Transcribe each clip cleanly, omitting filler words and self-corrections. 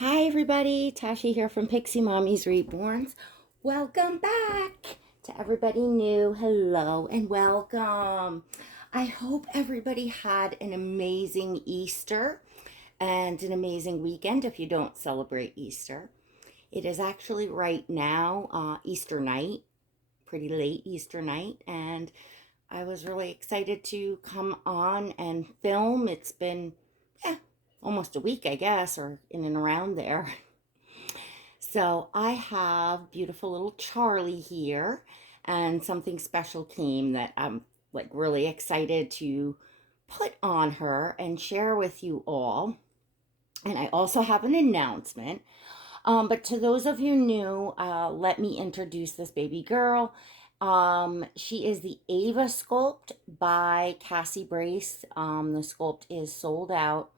Hi everybody, Tashi here from Pixie Mommy's Reborns. Welcome back to everybody new. Hello and welcome. I hope everybody had an amazing Easter and an amazing weekend if you don't celebrate Easter. It is actually right now Easter night, pretty late Easter night, and I was really excited to come on and film. It's been eh, almost a week, I guess, or in and around there. So I have beautiful little Charlie here, and something special came that I'm like really excited to put on her and share with you all. And I also have an announcement. But to those of you new, let me introduce this baby girl. She is the Ava sculpt by Cassie Brace. The sculpt is sold out.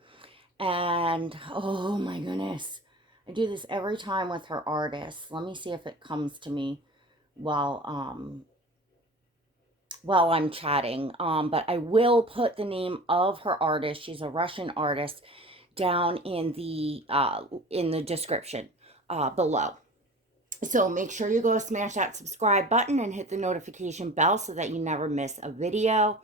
And oh my goodness, I do this every time with her artists. Let me see if it comes to me while while I'm chatting. But I will put the name of her artist. She's a Russian artist down in the description below. So make sure you go smash that subscribe button and hit the notification bell so that you never miss a video.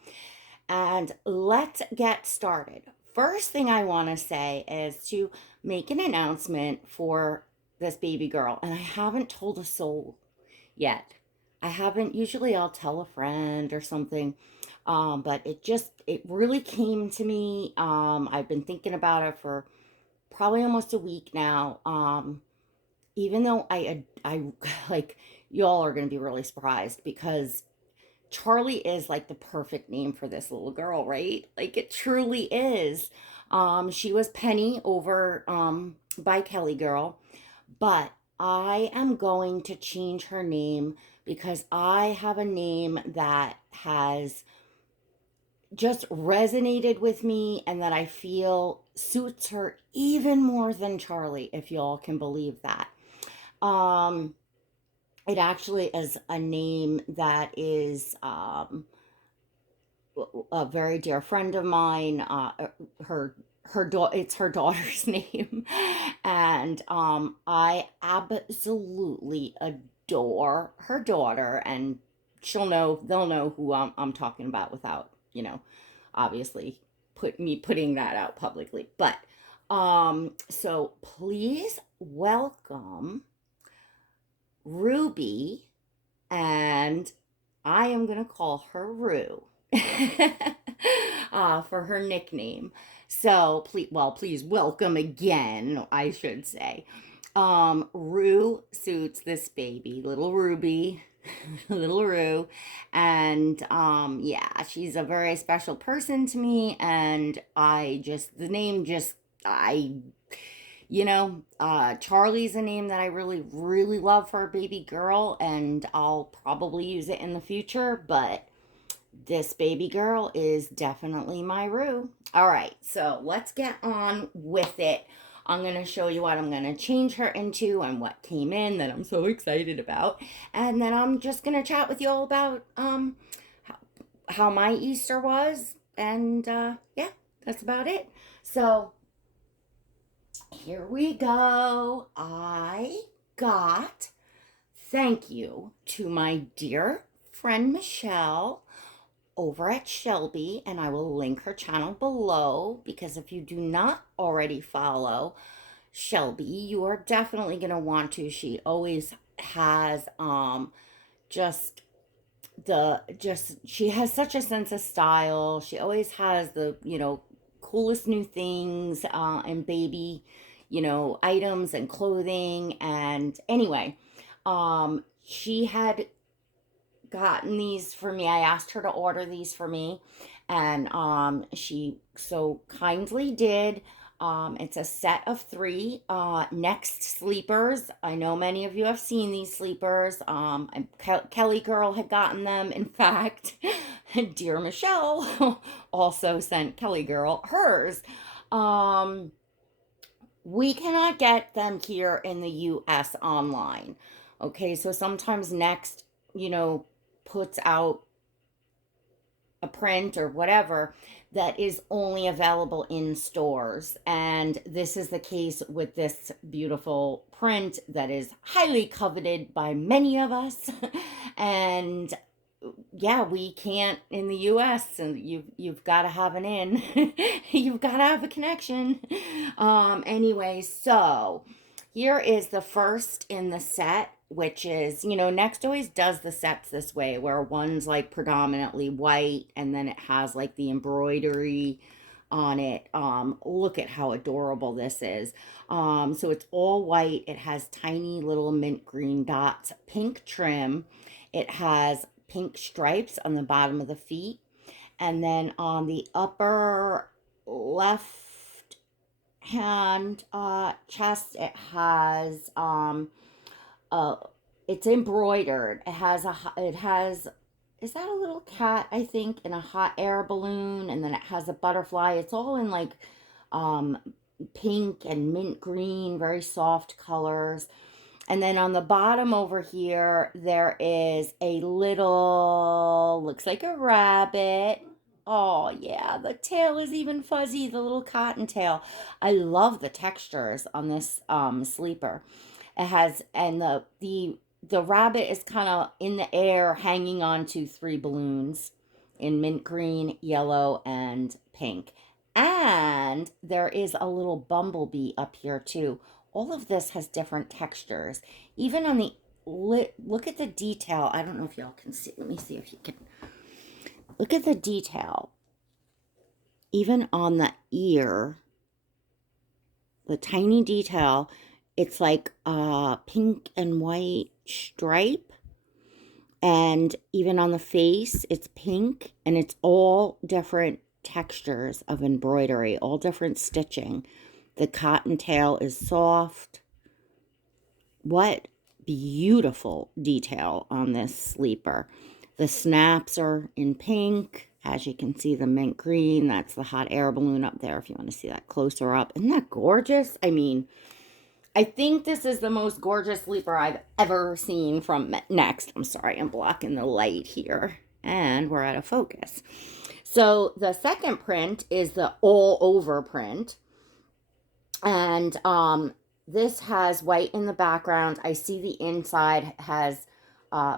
And let's get started. First thing I want to say is to make an announcement for this baby girl. And I haven't told a soul yet. I haven't, usually I'll tell a friend or something. But it really came to me. I've been thinking about it for probably almost a week now. Even though I like, y'all are going to be really surprised because Charlie is like the perfect name for this little girl, right? Like it truly is. She was Penny over by Kelly Girl, but I am going to change her name because I have a name that has just resonated with me and that I feel suits her even more than Charlie, if y'all can believe that. Um, it actually is a name that is a very dear friend of mine. It's her daughter's name, and I absolutely adore her daughter, and they'll know who I'm talking about without obviously putting that out publicly. But so please welcome Ruby, and I am going to call her Rue for her nickname. So please welcome again, I should say. Rue suits this baby, little Ruby, little Rue, and yeah, she's a very special person to me, and the name just I Charlie's a name that I really, really love for a baby girl, and I'll probably use it in the future, but this baby girl is definitely my Rue. All right, so let's get on with it. I'm going to show you what I'm going to change her into and what came in that I'm so excited about. And then I'm just going to chat with you all about how my Easter was. And yeah, that's about it. So here we go. I got thank you to my dear friend Michelle over at Shelby, and I will link her channel below because if you do not already follow Shelby, you are definitely going to want to. She always has just she has such a sense of style. She always has the, coolest new things and baby, items and clothing. And anyway, she had gotten these for me. I asked her to order these for me, and she so kindly did. It's a set of three Next sleepers. I know many of you have seen these sleepers. Kelly Girl had gotten them. In fact, dear Michelle also sent Kelly Girl hers. We cannot get them here in the US online. Okay, so sometimes Next, puts out a print or whatever that is only available in stores. And this is the case with this beautiful print that is highly coveted by many of us. And yeah, we can't in the US, and you've got to have an in. You've got to have a connection. Anyway, so here is the first in the set, which is, Next always does the sets this way, where one's like predominantly white and then it has like the embroidery on it. Look at how adorable this is. So it's all white. It has tiny little mint green dots, pink trim. It has pink stripes on the bottom of the feet. And then on the upper left hand chest, it has uh it's embroidered. It has is that a little cat, I think, in a hot air balloon, and then it has a butterfly. It's all in like um pink and mint green, very soft colors. And then on the bottom over here, there is a little, looks like a rabbit. Oh, yeah, the tail is even fuzzy, the little cottontail. I love the textures on this sleeper. It has, and the rabbit is kind of in the air hanging on to three balloons in mint green, yellow, and pink. And there is a little bumblebee up here too. All of this has different textures. Even on the look at the detail. I don't know if y'all can see. Let me see if you can. Look at the detail. Even on the ear, the tiny detail, it's like a pink and white stripe. And even on the face, it's pink, and it's all different textures of embroidery, all different stitching. The cottontail is soft. What beautiful detail on this sleeper. The snaps are in pink. As you can see, the mint green, that's the hot air balloon up there if you want to see that closer up. Isn't that gorgeous? I mean, I think this is the most gorgeous sleeper I've ever seen from Next. I'm sorry, I'm blocking the light here. And we're out of focus. So the second print is the all over print. And this has white in the background. I see the inside has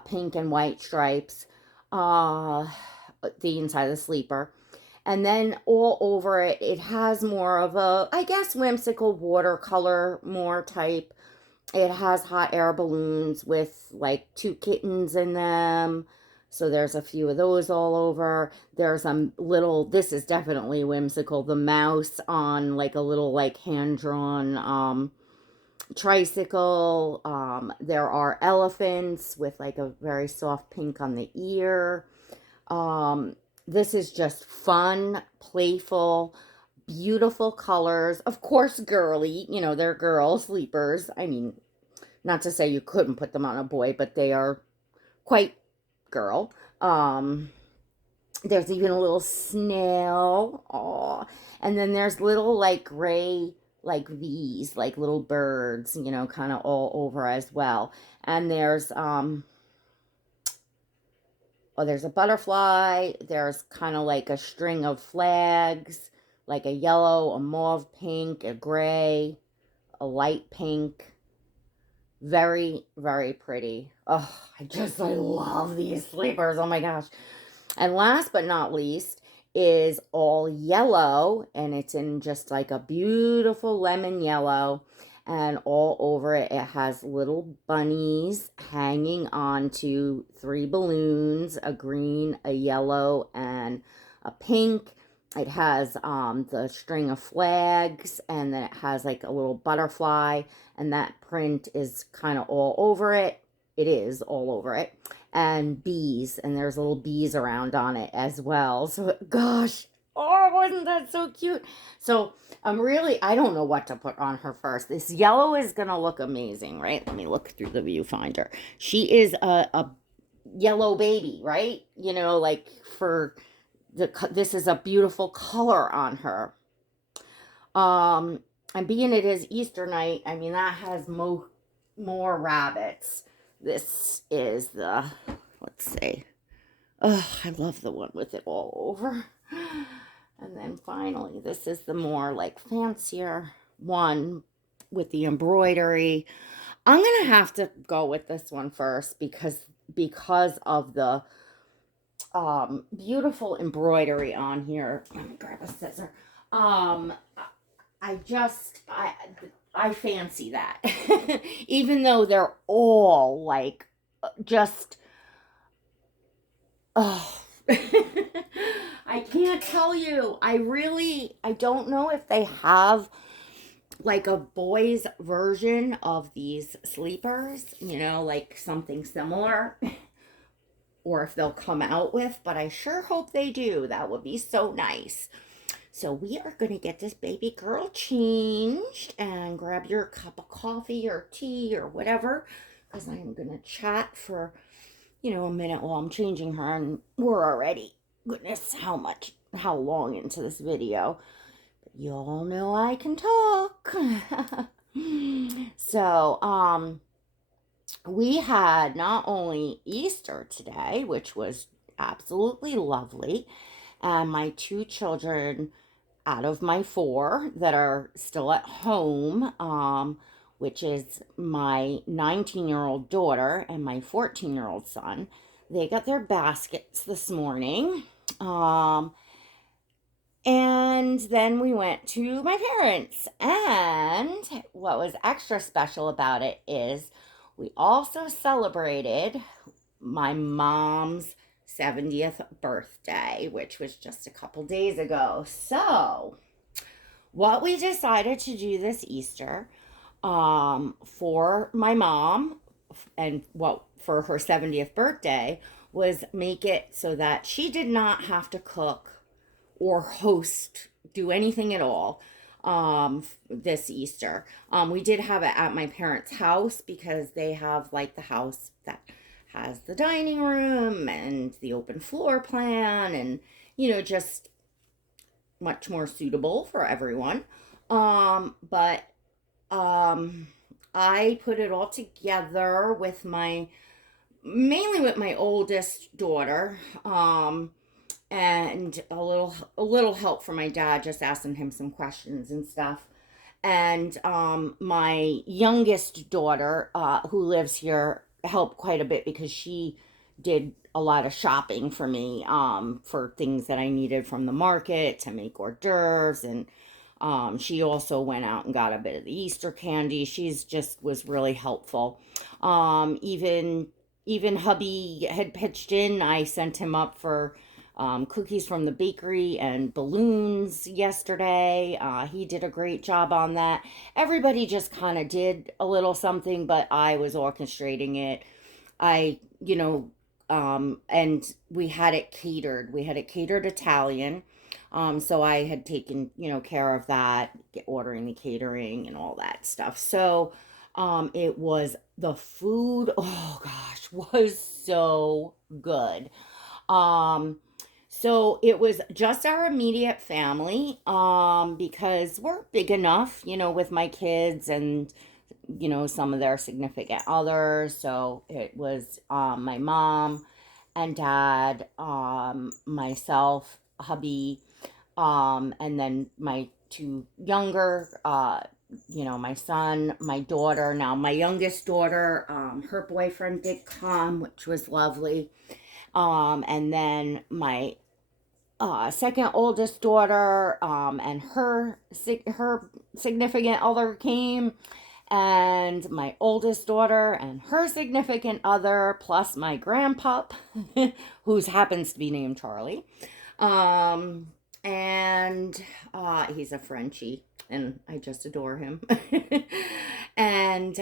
pink and white stripes. The inside of the sleeper. And then all over it, it has more of a, I guess, whimsical watercolor more type. It has hot air balloons with like two kittens in them. So there's a few of those all over. There's a little, this is definitely whimsical, the mouse on like a little like hand-drawn tricycle. There are elephants with like a very soft pink on the ear. This is just fun, playful, beautiful colors. Of course, girly. They're girl sleepers. I mean, not to say you couldn't put them on a boy, but they are quite girl. There's even a little snail. Aw. And then there's little like gray like V's, like little birds, kind of all over as well. And there's there's a butterfly. There's kind of like a string of flags, like a yellow, a mauve pink, a gray, a light pink. Very, very pretty. Oh, I love these sleepers. Oh my gosh. And last but not least is all yellow, and it's in just like a beautiful lemon yellow. And all over it, it has little bunnies hanging on to three balloons, a green, a yellow, and a pink. It has the string of flags, and then it has like a little butterfly, and that print is kind of all over it. It is all over it. And bees, and there's little bees around on it as well. So, gosh, oh, wasn't that so cute? So, I don't know what to put on her first. This yellow is going to look amazing, right? Let me look through the viewfinder. She is a yellow baby, right? Like this is a beautiful color on her. And being it is Easter night, I mean, that has more rabbits. This is the, let's see. Oh, I love the one with it all over. And then finally, this is the more like fancier one with the embroidery. I'm gonna have to go with this one first because of the beautiful embroidery on here. Let me grab a scissor. Um I just I fancy that. Even though they're all like just oh I can't tell you. I don't know if they have like a boys version of these sleepers, like something similar, or if they'll come out with, but I sure hope they do. That would be so nice. So we are going to get this baby girl changed and grab your cup of coffee or tea or whatever, because I am going to chat for, a minute while I'm changing her, and we're already, goodness, how long into this video. But y'all know I can talk. So, we had not only Easter today, which was absolutely lovely, and my two children out of my four that are still at home, which is my 19-year-old daughter and my 14-year-old son, they got their baskets this morning. And then we went to my parents. And what was extra special about it is we also celebrated my mom's 70th birthday, which was just a couple days ago. So, what we decided to do this Easter for my mom and what for her 70th birthday was make it so that she did not have to cook or host, do anything at all this Easter. We did have it at my parents' house because they have like the house that has the dining room and the open floor plan and, just much more suitable for everyone. But I put it all together with mainly with my oldest daughter. And a little help from my dad, just asking him some questions and stuff. And my youngest daughter, who lives here, helped quite a bit because she did a lot of shopping for me for things that I needed from the market to make hors d'oeuvres, and she also went out and got a bit of the Easter candy. She's just was really helpful. Even hubby had pitched in. I sent him up for cookies from the bakery and balloons yesterday. He did a great job on that. Everybody just kind of did a little something, but I was orchestrating it. I, and we had it catered. We had it catered Italian. So I had taken, care of that, ordering the catering and all that stuff. So, it was the food, oh gosh, was so good. Um, so it was just our immediate family, because we're big enough, with my kids and, some of their significant others. So it was my mom and dad, myself, hubby, and then my two younger, my son, my daughter. Now, my youngest daughter, her boyfriend did come, which was lovely. And then my second oldest daughter, and her significant other came, and my oldest daughter and her significant other, plus my grandpup, who happens to be named Charlie. Um, and he's a Frenchie, and I just adore him. And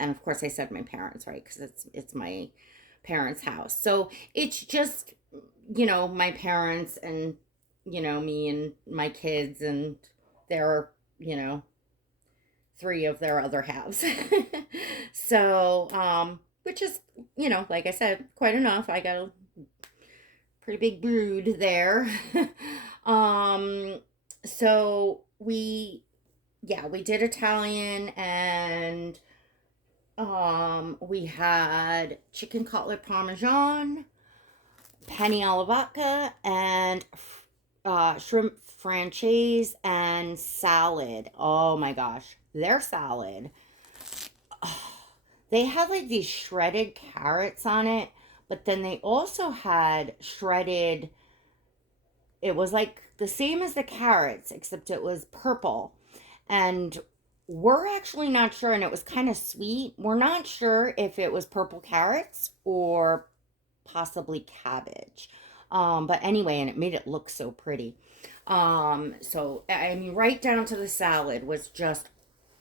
and of course I said my parents, right? Because it's my parents' house. So it's just, my parents and, me and my kids and their, three of their other halves. So, which is, like I said, quite enough. I got a pretty big brood there. um, so we did Italian, and We had chicken cutlet parmesan, penne alla vodka, and shrimp franchise and salad. Oh my gosh, their salad. They had like these shredded carrots on it, but then they also had shredded, it was like the same as the carrots, except it was purple. And we're actually not sure, and it was kind of sweet. We're not sure if it was purple carrots or possibly cabbage. But anyway, and it made it look so pretty. So I mean, right down to the salad was just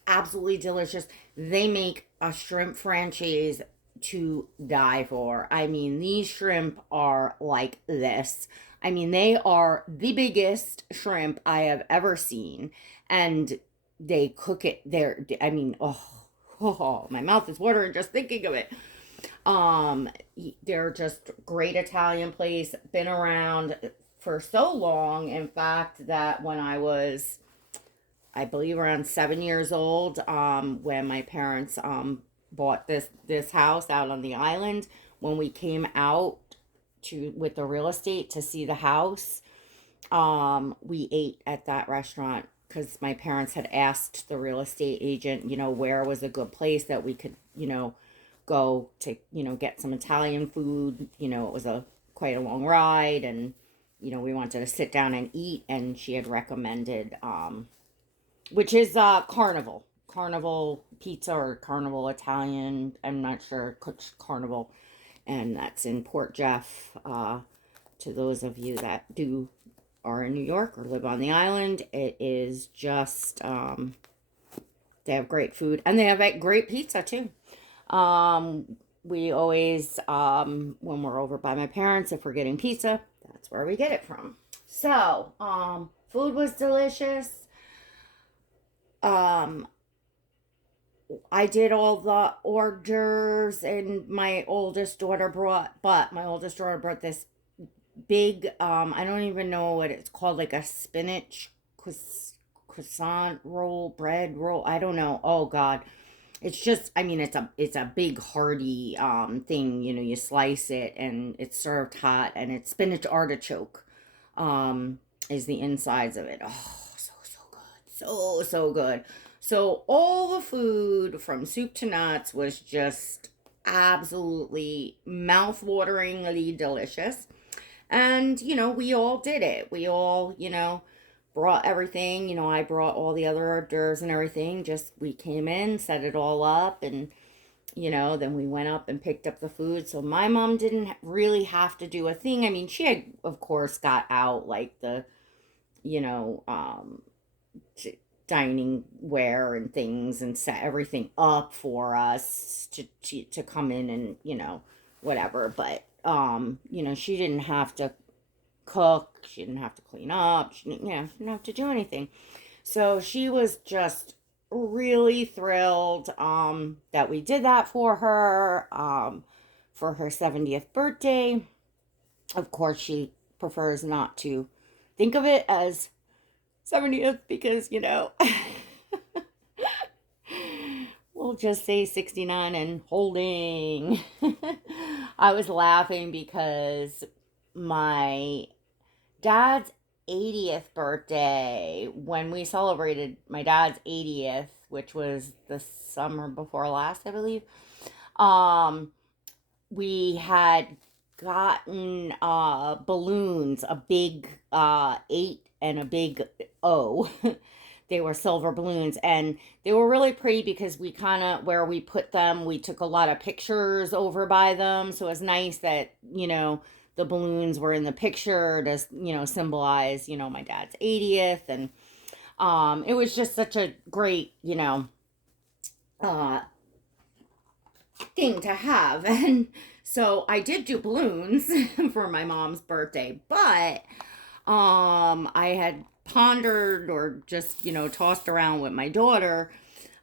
absolutely delicious. They make a shrimp franchise to die for. I mean, these shrimp are like this. I mean, they are the biggest shrimp I have ever seen. And they cook it there. I mean, oh, my mouth is watering just thinking of it. Um, they're just great Italian place. Been around for so long, in fact, that when I was, I believe, around 7 years old, when my parents bought this house out on the island, when we came out to with the real estate to see the house, we ate at that restaurant because my parents had asked the real estate agent, where was a good place that we could, go to, get some Italian food. It was a quite a long ride, and we wanted to sit down and eat, and she had recommended which is Carnival Pizza or Carnival Italian. I'm not sure, Carnival, and that's in Port Jeff. To those of you that are in New York or live on the island, it is just they have great food, and they have a great pizza too. We always, when we're over by my parents, if we're getting pizza, that's where we get it from. So, food was delicious. Um, I did all the hors d'oeuvres, and my oldest daughter brought this big, I don't even know what it's called, like a spinach croissant roll, bread roll. I don't know. Oh God. It's just, I mean, it's a big hearty thing. You slice it and it's served hot, and it's spinach artichoke is the insides of it. Oh, so good. So good. So all the food from soup to nuts was just absolutely mouth-wateringly delicious. And, we all did it. We all, brought everything. I brought all the other hors d'oeuvres and everything. Just, we came in, set it all up, and, then we went up and picked up the food. So my mom didn't really have to do a thing. I mean, she had, of course, got out like the, you know, um, dining ware and things, and set everything up for us to come in and, whatever. But, she didn't have to cook. She didn't have to clean up. She didn't have to do anything. So she was just really thrilled that we did that for her 70th birthday. Of course, she prefers not to think of it as 70th because, we'll just say 69 and holding. I was laughing because my dad's 80th birthday, when we celebrated my dad's 80th, which was the summer before last, I believe, we had gotten balloons, a big 8 and a big O. They were silver balloons, and they were really pretty because we kind of, where we put them, we took a lot of pictures over by them. So it was nice that, the balloons were in the picture to, symbolize, my dad's 80th. And it was just such a great, uh, thing to have. And so I did do balloons for my mom's birthday, but I had pondered, or just, tossed around with my daughter,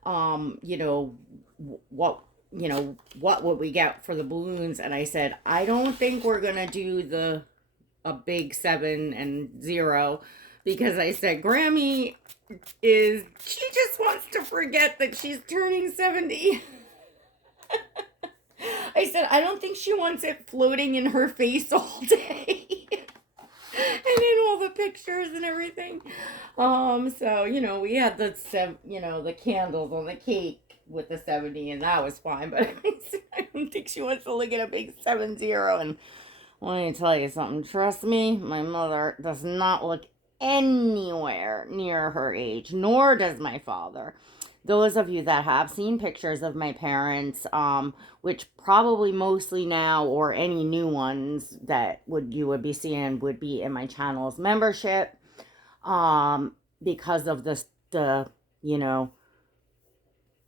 what would we get for the balloons? And I said, I don't think we're gonna do a big 7 and 0, because I said Grammy she just wants to forget that she's turning 70. I said, I don't think she wants it floating in her face all day. And in all the pictures and everything. So, we had the candles on the cake with the 70, and that was fine. But I don't think she wants to look at a big 70. And let me tell you something. Trust me, my mother does not look anywhere near her age, nor does my father. Those of you that have seen pictures of my parents, which probably mostly now or any new ones that you would be seeing would be in my channel's membership, because of the you know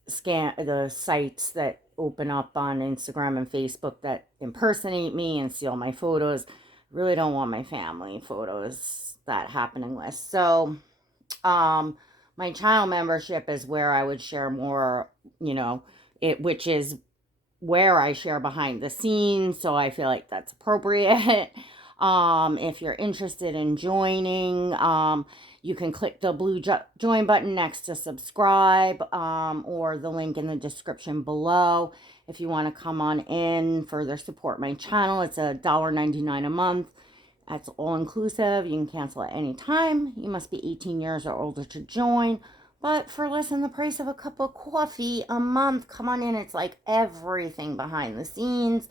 the sites that open up on Instagram and Facebook that impersonate me and steal my photos. Really don't want my family photos that happening with. So, my channel membership is where I would share more, which is where I share behind the scenes. So I feel like that's appropriate. If you're interested in joining, you can click the blue join button next to subscribe, or the link in the description below. If you want to come on in, further support my channel, it's $1.99 a month. That's all inclusive. You can cancel at any time. You must be 18 years or older to join. But for less than the price of a cup of coffee a month, come on in. It's like everything behind the scenes,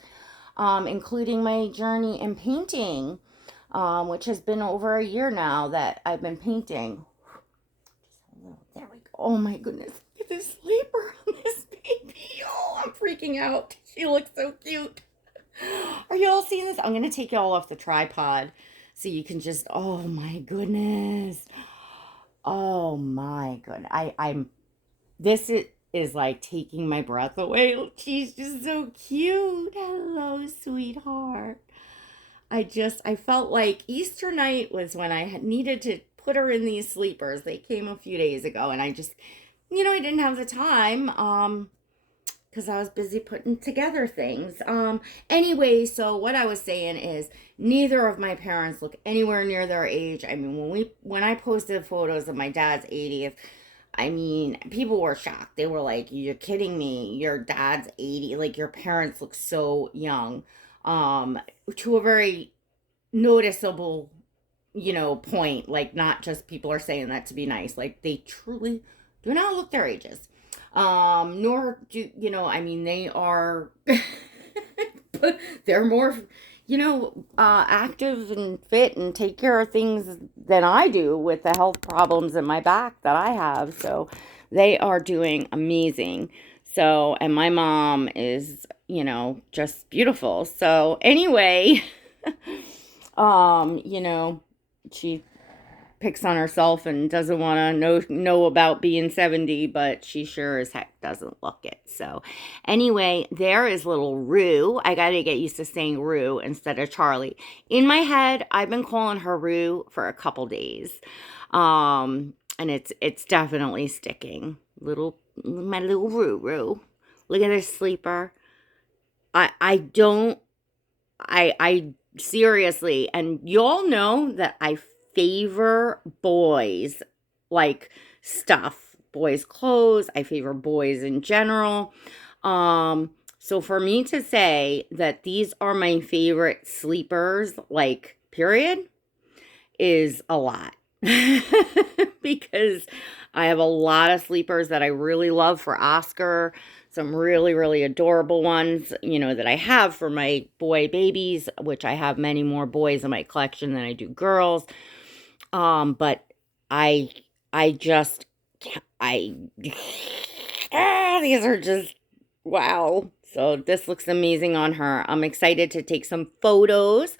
including my journey in painting, which has been over a year now that I've been painting. There we go. Oh my goodness. Look at this sleeper on this baby. Oh, I'm freaking out. She looks so cute. Are you all seeing this? I'm going to take it all off the tripod so you can just, oh my goodness. Oh my goodness. This is like taking my breath away. She's just so cute. Hello, sweetheart. I felt like Easter night was when I needed to put her in these sleepers. They came a few days ago, and I just, I didn't have the time, because I was busy putting together things. Anyway, so what I was saying is neither of my parents look anywhere near their age. I mean, when I posted photos of my dad's 80th, I mean, people were shocked. They were like, "You're kidding me. Your dad's 80. Like, your parents look so young." To a very noticeable, point. Like, not just people are saying that to be nice. Like, they truly do not look their ages. Nor do, I mean, they are, but they're more, active and fit and take care of things than I do with the health problems in my back that I have. So they are doing amazing. So, and my mom is, just beautiful. So anyway, she picks on herself and doesn't want to know about being 70, but she sure as heck doesn't look it. So anyway, there is little Rue. I got to get used to saying Rue instead of Charlie. In my head, I've been calling her Rue for a couple days. And it's definitely sticking. My little Rue. Look at this sleeper. I seriously, and y'all know that I favor boys, like stuff, boys' clothes. I favor boys in general. So for me to say that these are my favorite sleepers, like, period, is a lot. Because I have a lot of sleepers that I really love for Oscar. Some really, really adorable ones, that I have for my boy babies, which I have many more boys in my collection than I do girls. But these are just, wow. So this looks amazing on her. I'm excited to take some photos.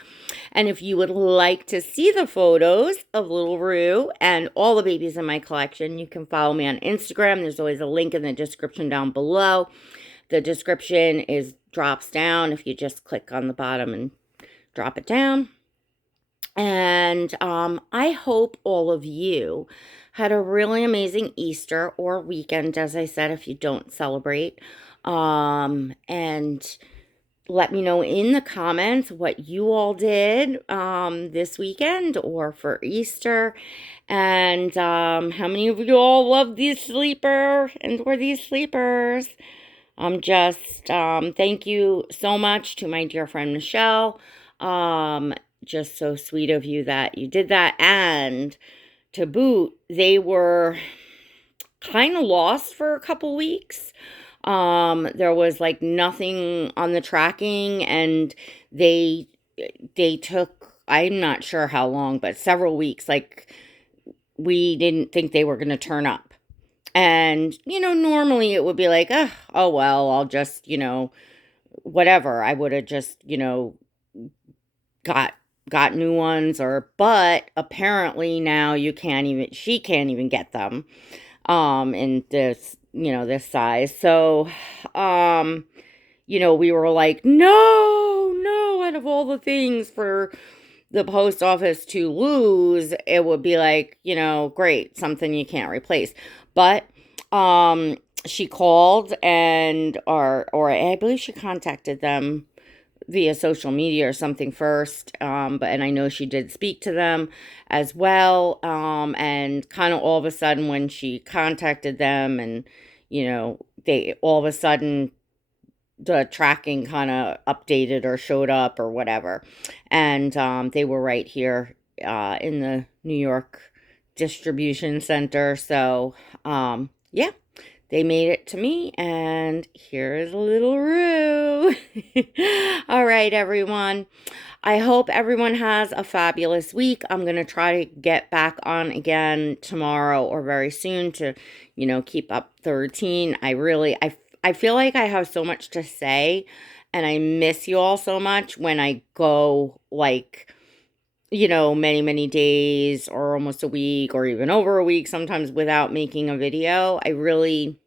And if you would like to see the photos of little Rue and all the babies in my collection, you can follow me on Instagram. There's always a link in the description down below. The description drops down if you just click on the bottom and drop it down. And I hope all of you had a really amazing Easter or weekend, as I said, if you don't celebrate. And let me know in the comments what you all did this weekend or for Easter. And how many of you all love these sleepers and were these sleepers? I'm just, thank you so much to my dear friend Michelle. Just so sweet of you that you did that. And to boot, they were kind of lost for a couple weeks. There was like nothing on the tracking, and they took, I'm not sure how long, but several weeks. Like, we didn't think they were going to turn up. And, normally it would be like, oh, well, I'll just, whatever. I would have just, got new ones, but apparently now she can't even get them in this, this size. So we were like, no, out of all the things for the post office to lose, it would be like, great, something you can't replace. But she called, and or I believe she contacted them via social media or something first. And I know she did speak to them as well. And kind of all of a sudden when she contacted them, and they all of a sudden the tracking kind of updated or showed up or whatever. And they were right here in the New York distribution center. So yeah, they made it to me, and here is a little Roo. All right, everyone. I hope everyone has a fabulous week. I'm going to try to get back on again tomorrow or very soon to, keep up the routine. I feel like I have so much to say, and I miss you all so much when I go like, many, many days or almost a week or even over a week sometimes without making a video. I really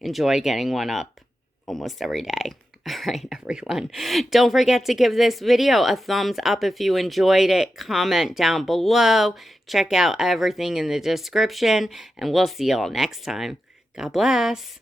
enjoy getting one up almost every day. All right, everyone. Don't forget to give this video a thumbs up if you enjoyed it. Comment down below. Check out everything in the description, and we'll see y'all next time. God bless.